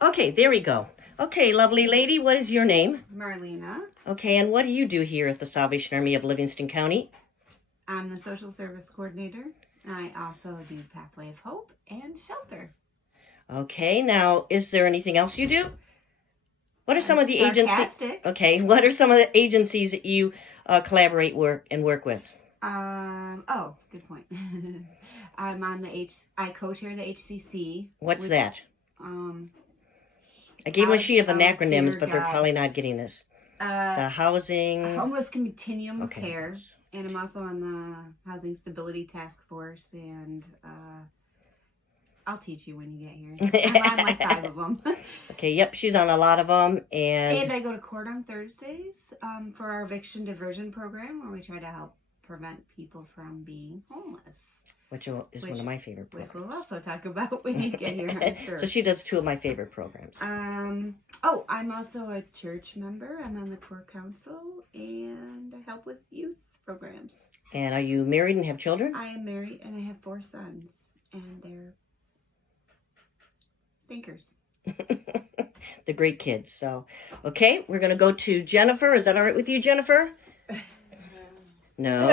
Okay, there we go. Okay, lovely lady, what is your name? Marlena. Okay, and what do you do here at the Salvation Army of Livingston County? I'm the social service coordinator. I also do Pathway of Hope and Shelter. Okay, now, is there anything else you do? What are some of the agencies? Sarcastic. Okay, what are some of the agencies that you collaborate work with? Oh, good point. I'm on I co-chair the HCC. What's that? Um, I gave them a sheet of acronyms, dear but they're God. probably not getting this. The housing. Homeless Continuum of Okay. Care. And I'm also on the Housing Stability Task Force, and I'll teach you when you get here. I'm on like 5 of them. Okay, yep, she's on a lot of them. And I go to court on Thursdays for our eviction diversion program, where we try to help prevent people from being homeless. Which is one of my favorite Which programs. we'll also talk about when you get here, I'm sure. So she does 2 of my favorite programs. Oh, I'm also a church member. I'm on the core council, and I help with youth programs. And are you married and have children? I am married, and I have 4 sons, and they're stinkers. The great kids. So, okay, we're going to go to Jennifer. Is that all right with you, Jennifer? No.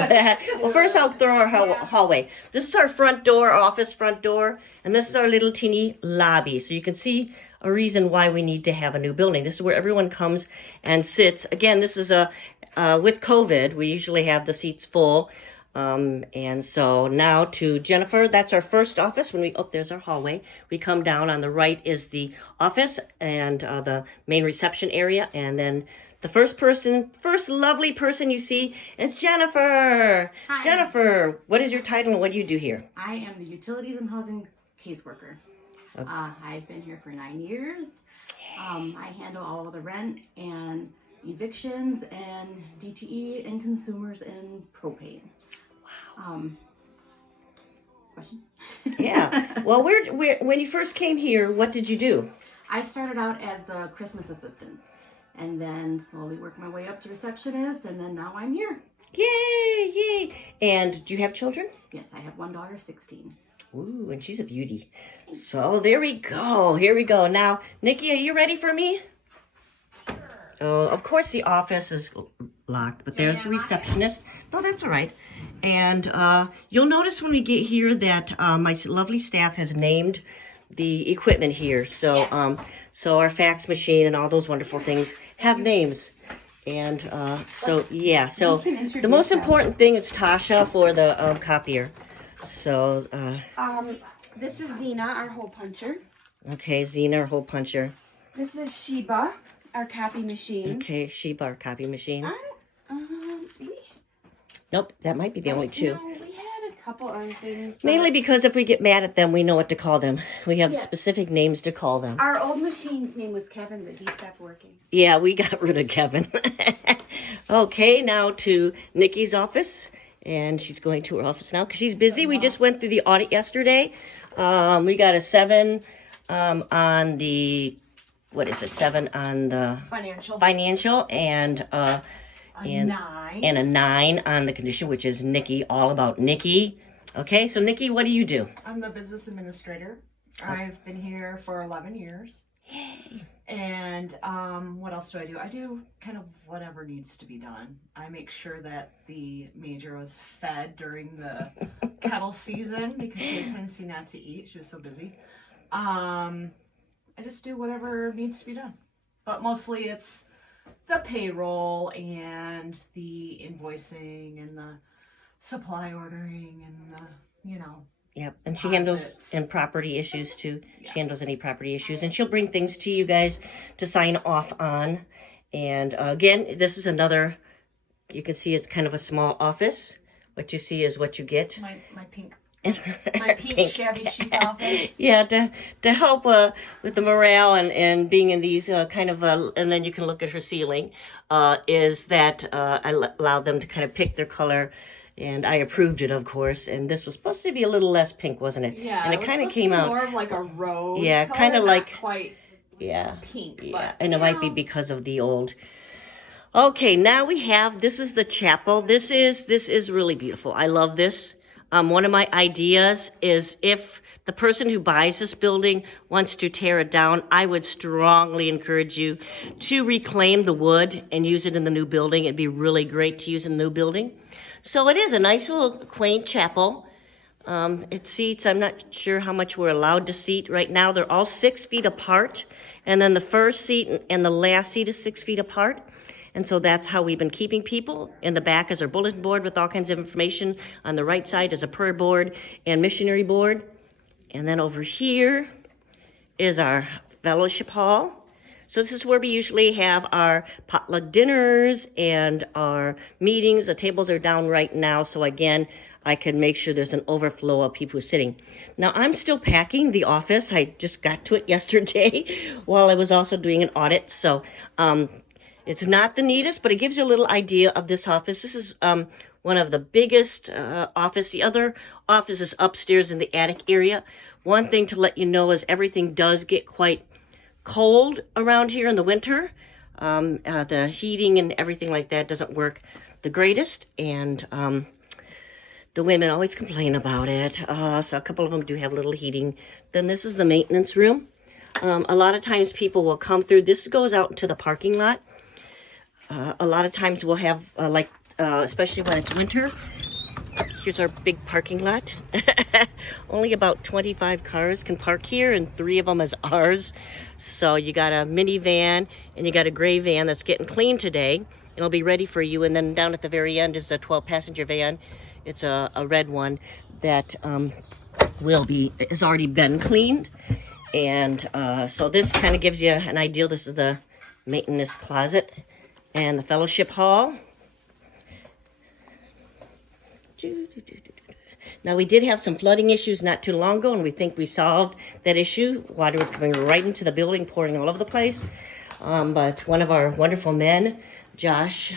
Well, first I'll throw our hallway. This is our front door, office front door, and this is our little teeny lobby. So you can see a reason why we need to have a new building. This is where everyone comes and sits. Again, this is with COVID, we usually have the seats full. And so now to Jennifer, that's our first office. There's our hallway. We come down, on the right is the office and the main reception area. And then the first lovely person you see is Jennifer. Hi. Jennifer, what is your title and what do you do here? I am the Utilities and Housing Caseworker. Okay. I've been here for 9 years. I handle all of the rent and evictions and DTE and consumers and propane. Wow. Question? Yeah. Well, when you first came here, what did you do? I started out as the Christmas assistant and then slowly worked my way up to receptionist, and then now I'm here. Yay, yay. And do you have children? Yes, I have one daughter, 16. Ooh, and she's a beauty. So there we go. Here we go. Now, Nikki, are you ready for me? Sure. Oh, of course the office is locked, but there's the receptionist. No, that's all right. And you'll notice when we get here that my lovely staff has named the equipment here. So, Yes. So our fax machine and all those wonderful things have names. And so the most important thing is Tasha for the copier. So, This is Zena, our hole puncher. okay, Zena, our hole puncher. This is Sheba, our copy machine. Okay, Sheba, our copy machine. We, Nope, that might be the only 2. No, we had a couple other things. but Mainly because if we get mad at them, we know what to call them. We have specific names to call them. our old machine's name was Kevin, but he stopped working. Yeah, we got rid of Kevin. Okay, now to Nikki's office. And she's going to her office now because she's busy. We just went through the audit yesterday. We got a 7 on the, 7 on the financial and a 9. And a 9 on the condition, which is Nikki, all about Nikki. Okay, so Nikki, what do you do? I'm the business administrator. I've been here for 11 years. Yay. And what else do? I do kind of whatever needs to be done. I make sure that the major was fed during the kettle season because she had a tendency not to eat. She was so busy. I just do whatever needs to be done. But mostly it's the payroll and the invoicing and the supply ordering and the, Yep, and she handles deposits. and property issues too. Yeah. She handles any property issues, and she'll bring things to you guys to sign off on. And again, this is another. You can see it's kind of a small office. What you see is what you get. My pink My pink shabby chic office. Yeah, to help with the morale and being in these kind of and then you can look at her ceiling. Is that I allowed them to kind of pick their color. And I approved it, of course. And this was supposed to be a little less pink, wasn't it? Yeah, and it kind of came out more of like a rose. Yeah, color, kind of not like quite yeah, pink. yeah, But, and it might be because of the old. Okay, now we have this is the chapel. This is really beautiful. I love this. One of my ideas is if the person who buys this building wants to tear it down, I would strongly encourage you to reclaim the wood and use it in the new building. It'd be really great to use in the new building. So it is a nice little quaint chapel. It seats, I'm not sure how much we're allowed to seat right now. They're all 6 feet apart. And then the first seat and the last seat is 6 feet apart. And so that's how we've been keeping people. In the back is our bulletin board with all kinds of information. On the right side is a prayer board and missionary board. And then over here is our fellowship hall. So this is where we usually have our potluck dinners and our meetings. The tables are down right now. So again, I can make sure there's an overflow of people sitting. Now, I'm still packing the office. I just got to it yesterday while I was also doing an audit. So it's not the neatest, but it gives you a little idea of this office. This is one of the biggest office. The other office is upstairs in the attic area. One thing to let you know is everything does get quite cold around here in the winter. The heating and everything like that doesn't work the greatest. And the women always complain about it. So a couple of them do have a little heating. Then this is the maintenance room. A lot of times people will come through. This goes out into the parking lot. A lot of times we'll have, especially when it's winter, here's our big parking lot. Only about 25 cars can park here, and 3 of them is ours. So you got a minivan, and you got a gray van that's getting cleaned today. It'll be ready for you. And then down at the very end is a 12-passenger van. It's a red one that has already been cleaned. And so this kind of gives you an idea. This is the maintenance closet and the fellowship hall. Now, we did have some flooding issues not too long ago, and we think we solved that issue. Water was coming right into the building, pouring all over the place. But one of our wonderful men, Josh,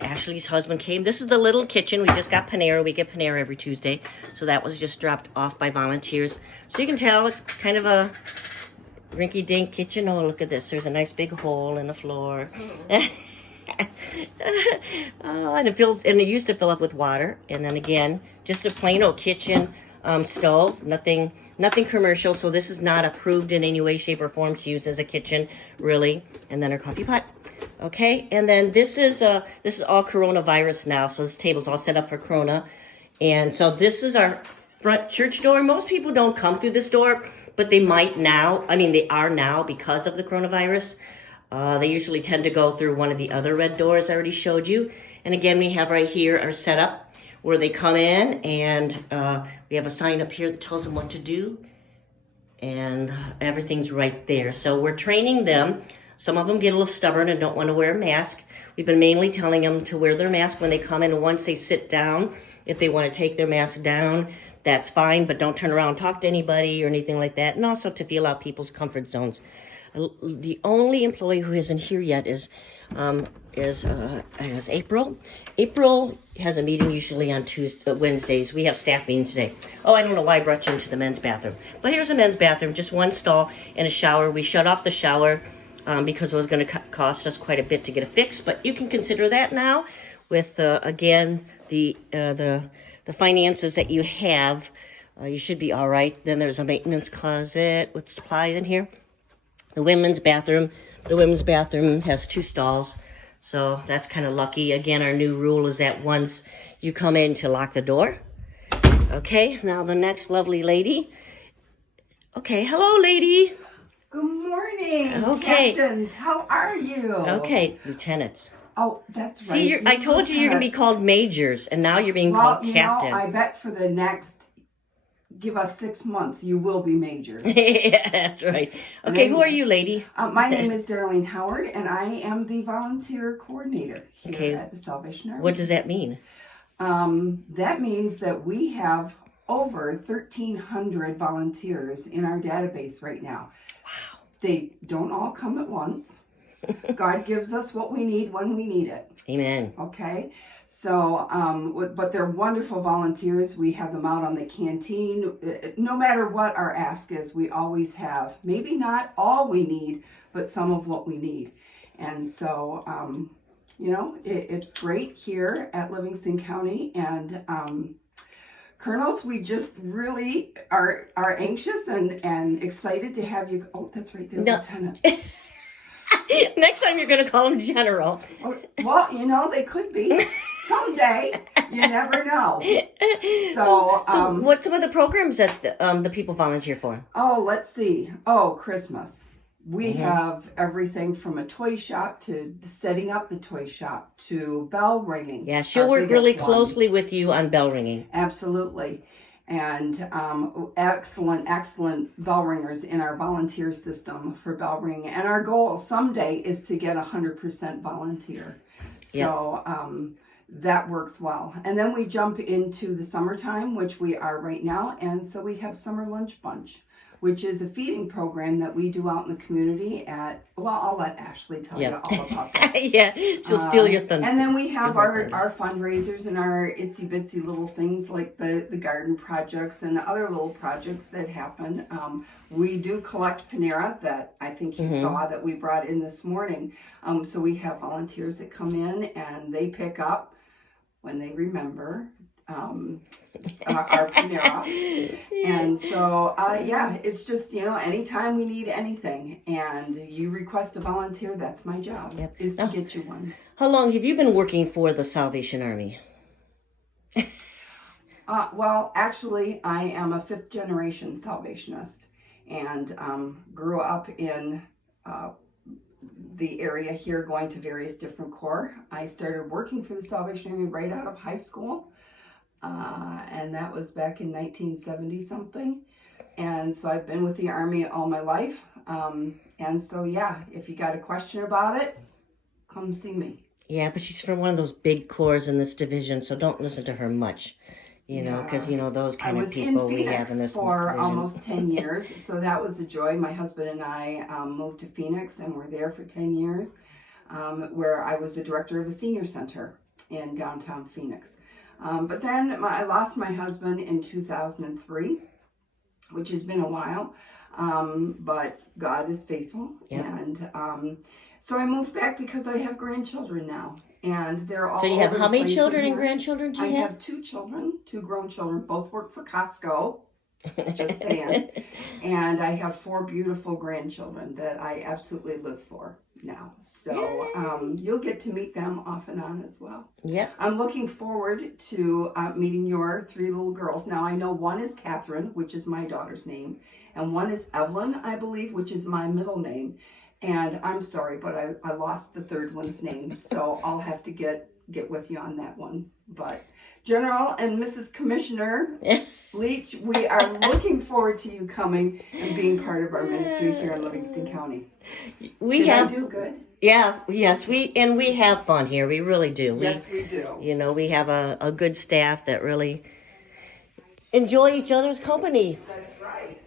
Ashley's husband, came. This is the little kitchen. We just got Panera. We get Panera every Tuesday. So that was just dropped off by volunteers. So you can tell it's kind of a rinky-dink kitchen. Oh, look at this. There's a nice big hole in the floor. And it used to fill up with water. And then again, just a plain old kitchen stove. Nothing commercial. So this is not approved in any way, shape, or form to use as a kitchen, really. And then our coffee pot. Okay, and then this is all coronavirus now. So this table's all set up for Corona. And so this is our front church door. Most people don't come through this door, but they might now. I mean, they are now because of the coronavirus. They usually tend to go through one of the other red doors I already showed you. And again, we have right here our setup where they come in, and we have a sign up here that tells them what to do. And everything's right there. So we're training them. Some of them get a little stubborn and don't want to wear a mask. We've been mainly telling them to wear their mask when they come in, and once they sit down, if they want to take their mask down, that's fine, but don't turn around and talk to anybody or anything like that. And also to feel out people's comfort zones. The only employee who isn't here yet is April. April has a meeting usually on Wednesdays. We have staff meetings today. Oh, I don't know why I brought you into the men's bathroom. But here's a men's bathroom, just one stall and a shower. We shut off the shower because it was going to cost us quite a bit to get it fixed. But you can consider that now with, again, the finances that you have. You should be all right. Then there's a maintenance closet with supplies in here. The women's bathroom has 2 stalls, so that's kind of lucky. Again, our new rule is that once you come in to lock the door. Okay, now the next lovely lady. Okay, hello, lady. Good morning, Okay. captains. How are you? Okay, lieutenants. Oh, that's right. See, I told you you're going to be called majors, and now you're being well, called captain. I bet for the next, give us 6 months, you will be majors. Yeah, that's right. Okay, who are you, lady? My name is Darlene Howard, and I am the volunteer coordinator here at the Salvation Army. What does that mean? That means that we have over 1,300 volunteers in our database right now. Wow. They don't all come at once. God gives us what we need when we need it. Amen. Okay, so, but they're wonderful volunteers. We have them out on the canteen. No matter what our ask is, we always have, maybe not all we need, but some of what we need. And so, you know, it's great here at Livingston County. And Colonels, we just really are anxious and excited to have you. Oh, that's right, they're No. lieutenant. Next time you're going to call him General. Oh, well, you know, they could be. Someday. You never know. So, what's some of the programs that the people volunteer for? oh, let's see. Oh, Christmas. We Mhm. have everything from a toy shop to setting up the toy shop to bell ringing. Yeah, she'll our work really biggest one. closely with you on bell ringing. Absolutely. And excellent bell ringers in our volunteer system for bell ringing. And our goal someday is to get 100% volunteer. So that works well. And then we jump into the summertime, which we are right now. And so we have Summer Lunch Bunch, which is a feeding program that we do out in the community at, well, I'll let Ashley tell you all about that. Yeah, she'll steal your thunder. And then we have Give her our fundraisers and our itsy bitsy little things like the garden projects and other little projects that happen. We do collect Panera that I think you saw that we brought in this morning. So we have volunteers that come in and they pick up when they remember our Panera. And so, it's just, anytime we need anything and you request a volunteer, that's my job, is to get you one. How long have you been working for the Salvation Army? Well, actually, I am a 5th generation Salvationist and grew up in the area here, going to various different corps. I started working for the Salvation Army right out of high school. And that was back in 1970 something. And so I've been with the Army all my life. And so, if you got a question about it, come see me. Yeah, but she's from one of those big corps in this division, so don't listen to her much. Because, those kind of people we have in this for division. almost 10 years. So that was a joy. My husband and I moved to Phoenix and were there for 10 years, where I was the director of a senior center in downtown Phoenix. But then I lost my husband in 2003, which has been a while, but God is faithful. Yep. And so I moved back because I have grandchildren now, and they're all So you have over how the many place children in and here. grandchildren do I you have 2 children, 2 grown children, both work for Costco. Just saying. And I have 4 beautiful grandchildren that I absolutely live for now. So you'll get to meet them off and on as well. Yep. I'm looking forward to meeting your 3 little girls. Now I know one is Catherine, which is my daughter's name, and one is Evelyn, I believe, which is my middle name. And I'm sorry, but I lost the 3rd one's name, so I'll have to get with you on that one. But General and Mrs. Commissioner Leach, we are looking forward to you coming and being part of our ministry here in Livingston County. Did I do good? Yeah, yes, we have fun here. We really do. Yes, we do. We have a good staff that really enjoy each other's company. That's right.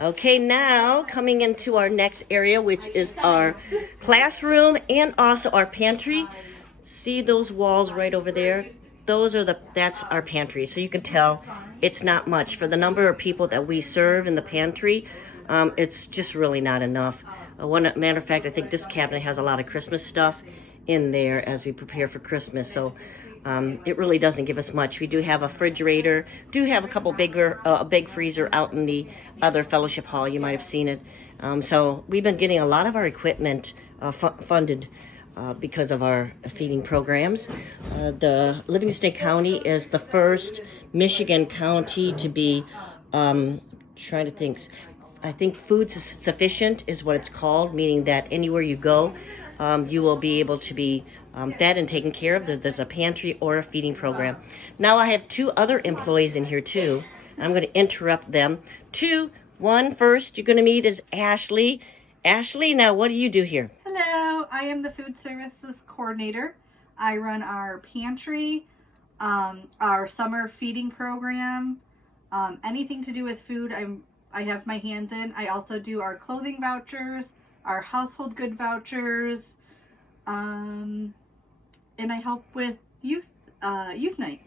Okay, now coming into our next area, which is our classroom and also our pantry. See those walls right over there? That's our pantry. So you can tell it's not much for the number of people that we serve in the pantry. It's just really not enough. Matter of fact, I think this cabinet has a lot of Christmas stuff in there as we prepare for Christmas. So it really doesn't give us much. We do have a refrigerator, do have a couple a big freezer out in the other fellowship hall. You might have seen it. So we've been getting a lot of our equipment funded because of our feeding programs. The Livingston County is the first Michigan county to be, trying to think, I think food sufficient is what it's called, meaning that anywhere you go, you will be able to be fed and taken care of. There's a pantry or a feeding program. Now I have 2 other employees in here too. I'm going to interrupt them. 1 first you're going to meet is Ashley. Ashley, now what do you do here? Hello, I am the food services coordinator. I run our pantry, our summer feeding program, anything to do with food I have my hands in. I also do our clothing vouchers, our household good vouchers, and I help with youth night.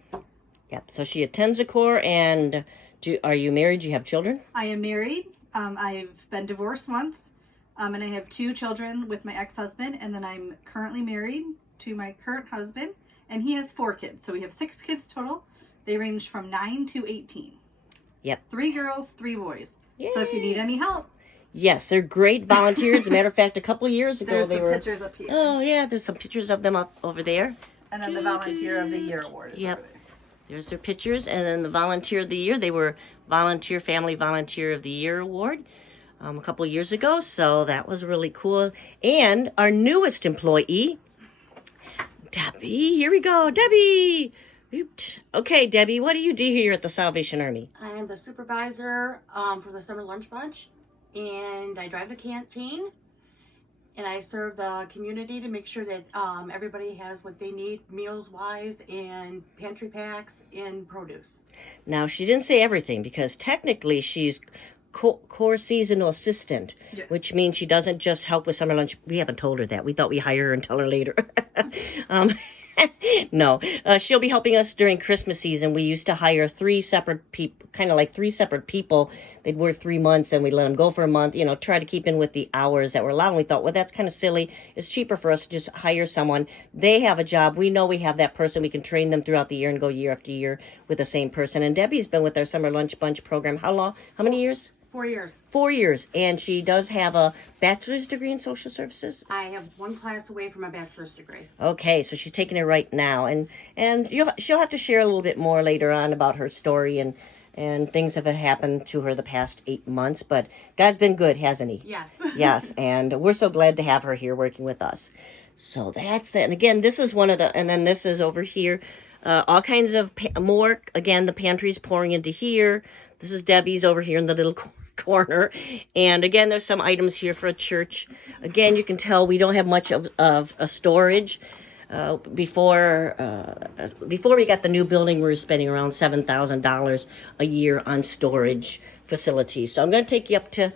Yep, so she attends a corps, and are you married? Do you have children? I am married. I've been divorced once. And I have 2 children with my ex-husband, and then I'm currently married to my current husband, and he has 4 kids. So we have 6 kids total. They range from 9 to 18. Yep. 3 girls, 3 boys. So if you need any help, Yes, they're great volunteers. As a matter of fact, a couple of years ago there's they some were. pictures up here. Oh yeah, there's some pictures of them up over there. And then the Volunteer of the Year award is Yep. over there. There's their pictures, and then the Volunteer of the Year. They were Family Volunteer of the Year award a couple of years ago, so that was really cool. And our newest employee, Debbie. Here we go, Debbie. Ooped. Okay, Debbie, what do you do here at the Salvation Army? I am the supervisor for the summer lunch bunch, and I drive the canteen, and I serve the community to make sure that everybody has what they need meals wise, and pantry packs and produce. Now, she didn't say everything because technically she's core seasonal assistant, Yes. which means she doesn't just help with summer lunch. We haven't told her that. We thought we'd hire her and tell her later. No, she'll be helping us during Christmas season. We used to hire 3 separate people, kind of like 3 separate people. They'd work 3 months and we'd let them go for a month, try to keep in with the hours that were allowed. And we thought, well, that's kind of silly. It's cheaper for us to just hire someone. They have a job. We know we have that person. We can train them throughout the year and go year after year with the same person. And Debbie's been with our summer lunch bunch program. How long? How many years? 4 years. 4 years. And she does have a bachelor's degree in social services. I have 1 class away from my bachelor's degree. Okay, so she's taking it right now, and she'll have to share a little bit more later on about her story and things that have happened to her the past 8 months. But God's been good, hasn't He? Yes. Yes, and we're so glad to have her here working with us. So that's that. And again, this is one of the, and then this is over here, all kinds of more. Again, the pantry's pouring into here. This is Debbie's over here in the little corner. And again, there's some items here for a church. Again, you can tell we don't have much of a storage. Before we got the new building, we were spending around $7,000 a year on storage facilities. So I'm going to take you up to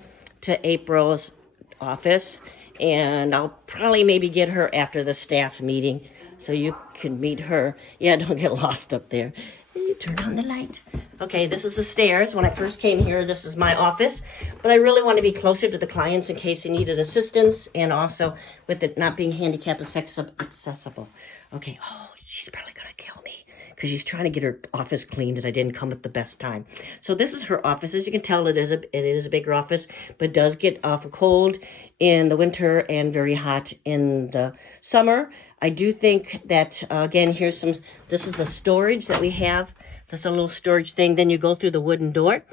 April's office, and I'll probably maybe get her after the staff meeting so you can meet her. Yeah, don't get lost up there. Turn on the light. Okay, this is the stairs. When I first came here, this is my office, but I really want to be closer to the clients in case they needed assistance, and also with it not being handicap accessible. Okay, oh, she's probably gonna kill me because she's trying to get her office cleaned and I didn't come at the best time. So this is her office. As you can tell, it is a bigger office, but does get awful cold in the winter and very hot in the summer. I do think that, again, this is the storage that we have. This is a little storage thing. Then you go through the wooden door.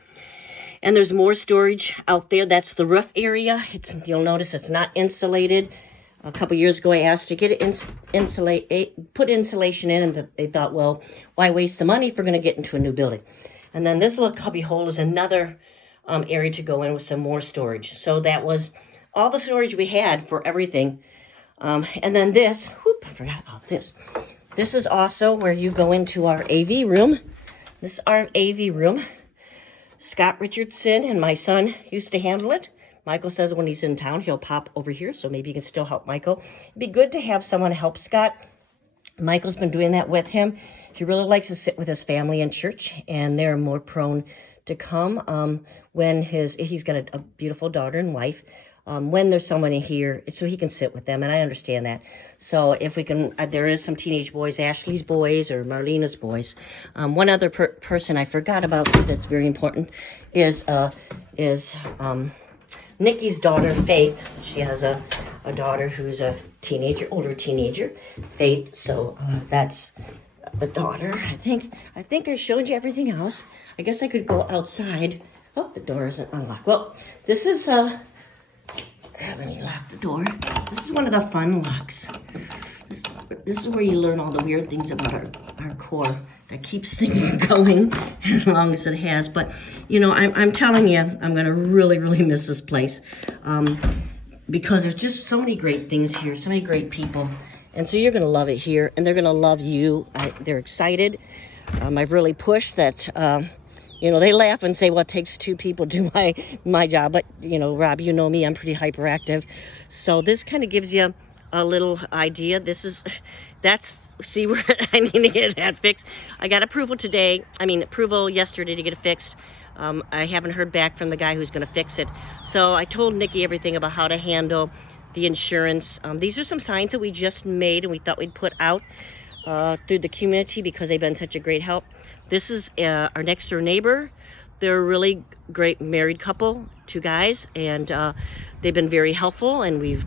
And there's more storage out there. That's the roof area. You'll notice it's not insulated. A couple years ago, I asked to get it put insulation in, and they thought, well, why waste the money if we're going to get into a new building? And then this little cubby hole is another area to go in with some more storage. So that was all the storage we had for everything. And then this, I forgot about this. This is also where you go into our AV room. This is our AV room. Scott Richardson and my son used to handle it. Michael says when he's in town, he'll pop over here, so maybe you can still help Michael. It'd be good to have someone help Scott. Michael's been doing that with him. He really likes to sit with his family in church, and they're more prone to come when he's got a beautiful daughter and wife. When there's someone here, so he can sit with them, and I understand that. So if we can, there is some teenage boys, Ashley's boys or Marlena's boys. One other person I forgot about that's very important is Nikki's daughter, Faith. She has a daughter who's a teenager, older teenager, Faith. So that's the daughter. I think I showed you everything else. I guess I could go outside. Oh, the door isn't unlocked. Well, this is let me lock the door. This is one of the fun locks. This is where you learn all the weird things about our core that keeps things going as long as it has. But, I'm telling you, I'm going to really, really miss this place because there's just so many great things here, so many great people. And so you're going to love it here, and they're going to love you. They're excited. I've really pushed that... they laugh and say, well, it takes 2 people to do my job. But, Rob, you know me, I'm pretty hyperactive. So this kind of gives you a little idea. See where I need to get that fixed. I got approval yesterday to get it fixed. I haven't heard back from the guy who's going to fix it. So I told Nikki everything about how to handle the insurance. These are some signs that we just made and we thought we'd put out through the community because they've been such a great help. This is our next door neighbor. They're a really great married couple, 2 guys, and they've been very helpful, and we've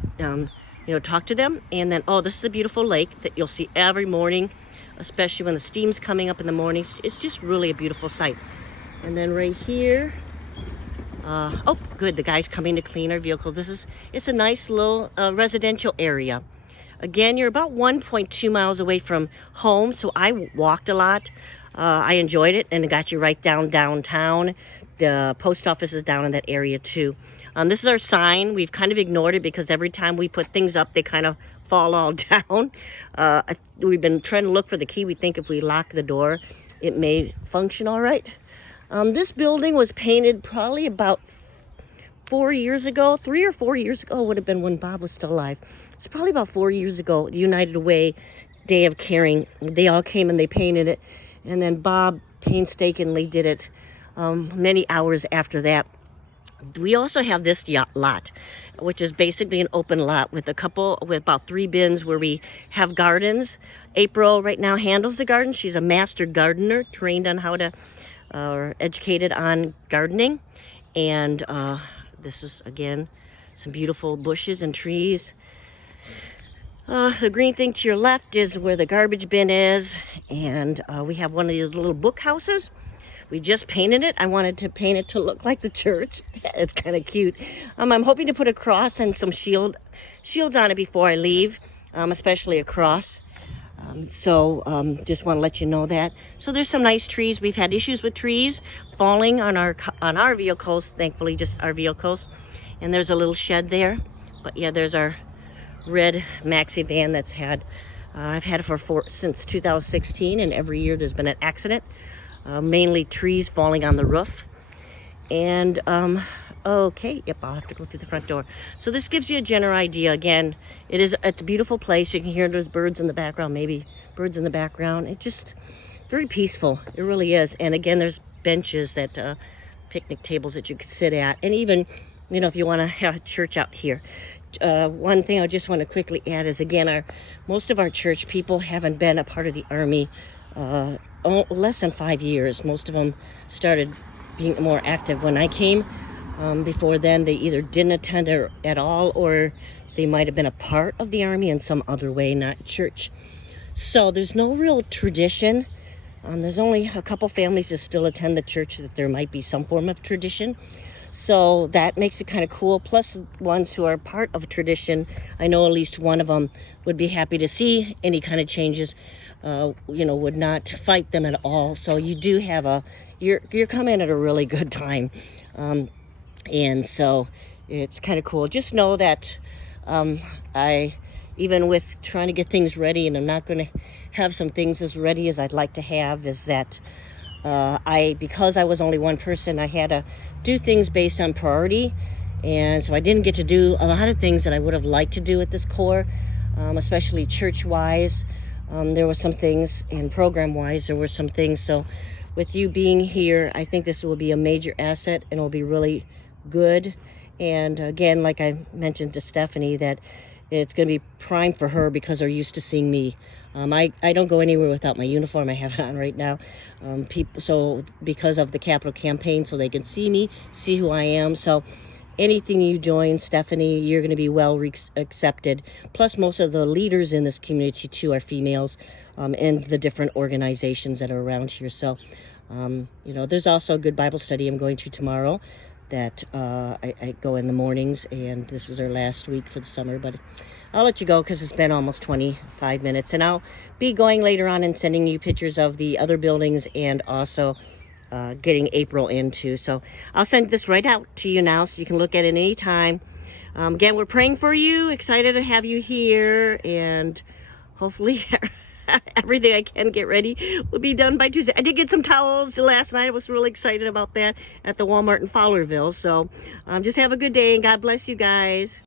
talked to them. And then, this is a beautiful lake that you'll see every morning, especially when the steam's coming up in the mornings. It's just really a beautiful sight. And then right here, good, the guy's coming to clean our vehicle. It's a nice little residential area. Again, you're about 1.2 miles away from home, so I walked a lot. I enjoyed it, and it got you right downtown. The post office is down in that area too. This is our sign. We've kind of ignored it because every time we put things up, they kind of fall all down. We've been trying to look for the key. We think if we lock the door, it may function all right. This building was painted probably about 4 years ago. 3 or 4 years ago would have been when Bob was still alive. It's probably about 4 years ago. United Way Day of Caring. They all came and they painted it. And then Bob painstakingly did it many hours after that. We also have this lot, which is basically an open lot with about 3 bins where we have gardens. April right now handles the garden. She's a master gardener, trained on how to, educated on gardening. And this is, again, some beautiful bushes and trees. The green thing to your left is where the garbage bin is, and we have one of these little book houses. We just painted it. I wanted to paint it to look like the church. It's kind of cute. I'm hoping to put a cross and some shields on it before I leave, especially a cross. Just want to let you know that. So there's some nice trees. We've had issues with trees falling on our vehicles, thankfully just our vehicles. And there's a little shed there. But yeah, there's our red maxi van that's I've had it since 2016, and every year there's been an accident, mainly trees falling on the roof. And okay, yep, I'll have to go through the front door. So this gives you a general idea. Again, it's a beautiful place. You can hear those birds in the background, maybe birds in the background. It's just very peaceful. It really is. And again, there's benches picnic tables that you could sit at, and even if you want to have a church out here. One thing I just want to quickly add is, again, most of our church people haven't been a part of the Army less than 5 years. Most of them started being more active when I came. Before then, they either didn't attend at all, or they might have been a part of the Army in some other way, not church. So there's no real tradition. There's only a couple families that still attend the church, that there might be some form of tradition. So that makes it kind of cool. Plus, ones who are part of a tradition, I know at least one of them would be happy to see any kind of changes, would not fight them at all. So you do have you're coming at a really good time. And so it's kind of cool. Just know that even with trying to get things ready, and I'm not going to have some things as ready as I'd like to have, is that because I was only one person, I had to do things based on priority, and so I didn't get to do a lot of things that I would have liked to do at this Corps, especially church-wise. There were some things, and program-wise, there were some things. So with you being here, I think this will be a major asset, and it'll be really good. And again, like I mentioned to Stephanie, that it's going to be prime for her because they're used to seeing me. I don't go anywhere without my uniform. I have it on right now. So because of the capital campaign, so they can see me, see who I am. So anything you join, Stephanie, you're going to be well accepted. Plus, most of the leaders in this community too are females, and the different organizations that are around here. So, there's also a good Bible study I'm going to tomorrow that I go in the mornings, and this is our last week for the summer, but I'll let you go because it's been almost 25 minutes, and I'll be going later on and sending you pictures of the other buildings, and also getting April into. So I'll send this right out to you now so you can look at it any time. Again, we're praying for you, excited to have you here, and hopefully everything I can get ready will be done by Tuesday. I did get some towels last night. I was really excited about that at the Walmart in Fowlerville. So just have a good day, and God bless you guys.